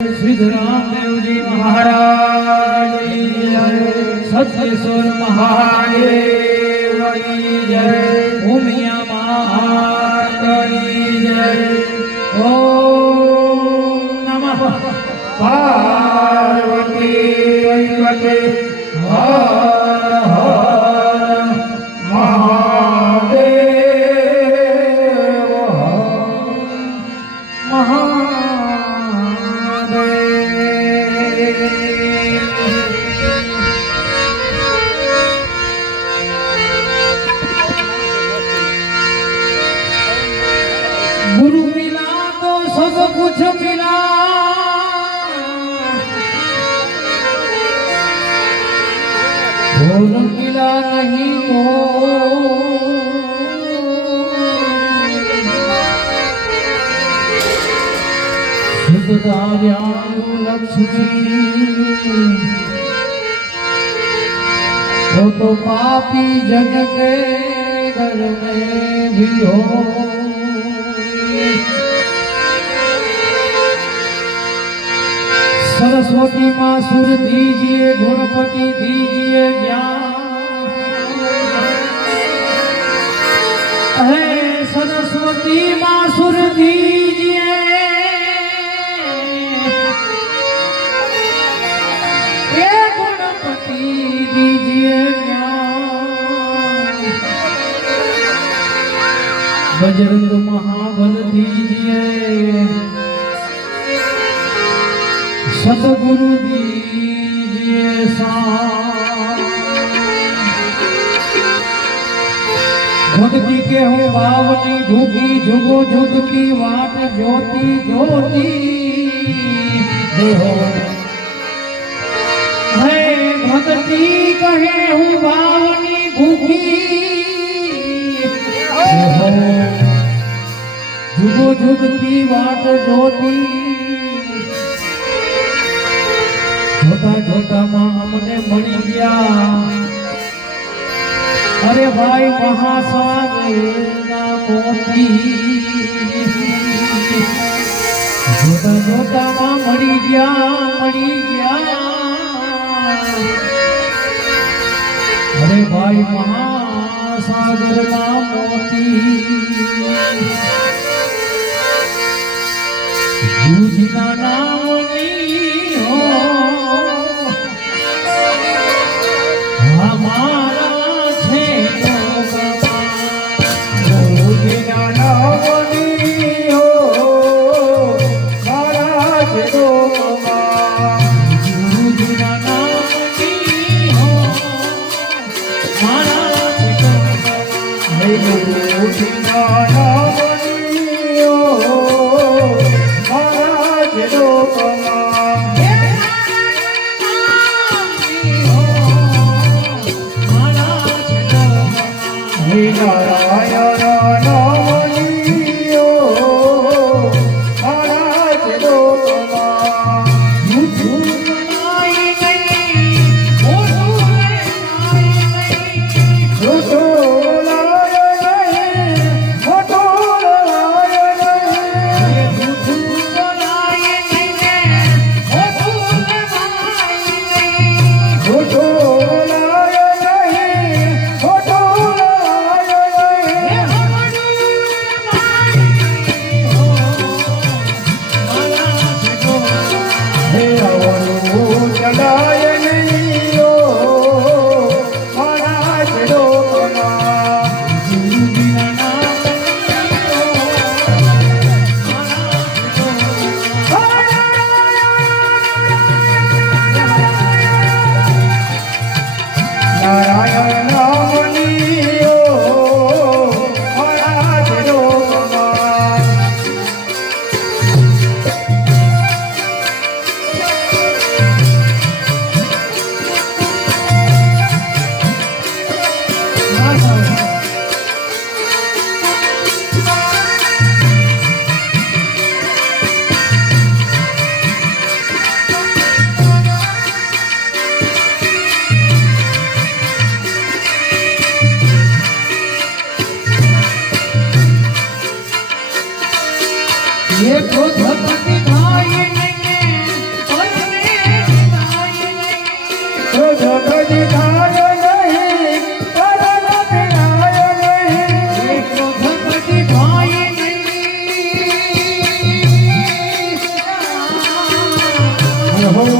सिद्धरामदेव जी महाराज की जय। सत्येश्वर महादेव की जय। उमिया मात की जय। ओम नमः पार्वती पते हर हर महादेव गुरु मिला तो सब कुछ मिला, ढोल मिला नहीं मोल। शुद्धदार्यायु लक्ष्मी वो तो पापी जन के घर में भी हो। सरस्वती माँ सुर दीजिए, गुणपति दीजिए ज्ञान। है सरस्वती माँ सुर दीजिए, ये गुणपति दीजिए ज्ञान। बजरंग महाबल दीजिए, सतगुरु दीजिए साथ। भक्ति के हो बावनी भूखी जुगो जुग की वाट ज्योति ज्योति हो। है भक्ति कहे हूँ बावनी भूखी हो। जुगो जुग की वाट ज्योति जोता जोता मां हमने मળી ગયા। अरे भाई महासागर ना मोती, जोता जोता मां मળી ગયા मળી ગયા। अरे भाई महासागर ना मोती, गुरुजी ना नामनी हो। हमारा छे गुरुजी ना नामनी हो। हमारा छे गुरुजी ना नामनी हो। हमारा छे गुरुजी ना नामनी हो। हमारा छे હરિ હરિ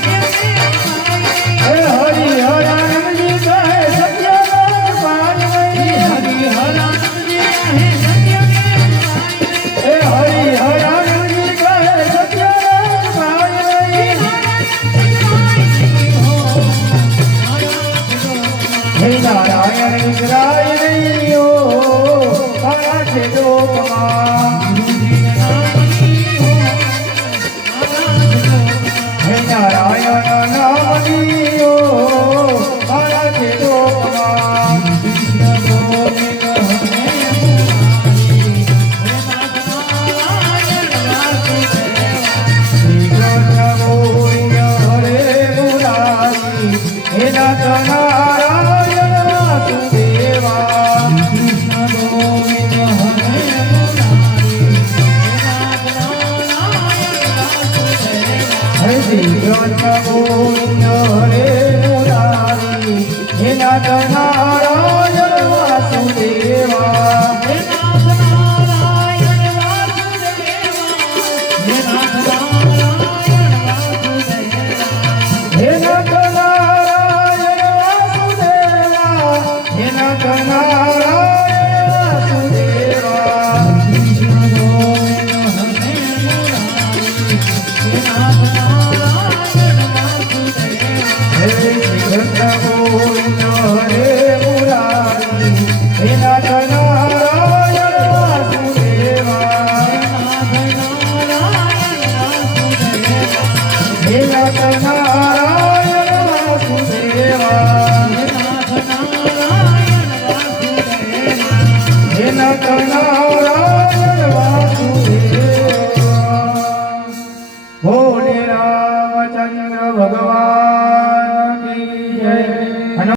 હે શ્રી કૃષ્ણ ગોવિંદ હરે મુરારી હે નાથ નારાયણ વાસુદેવા હે નાથ નારાયણ વાસુદેવા હે નાથ નારાયણ વાસુદેવા હે નાથ નારાયણ વાસુદેવા હે નાથ નારાયણ વાસુદેવા કૃષ્ણ ગોવિંદ હરે મુરારી હે નાથ નારાયણ વાસુદેવા હે શ્રી કૃષ્ણ ગોવિંદ હરે મુરારી હે નાથ નારાયણ વાસુદેવા હે નાથ નારાયણ વાસુદેવા હે નાથ નારાયણ વાસુદેવા બોલે રામચંદ્ર ભગવાન કી જય।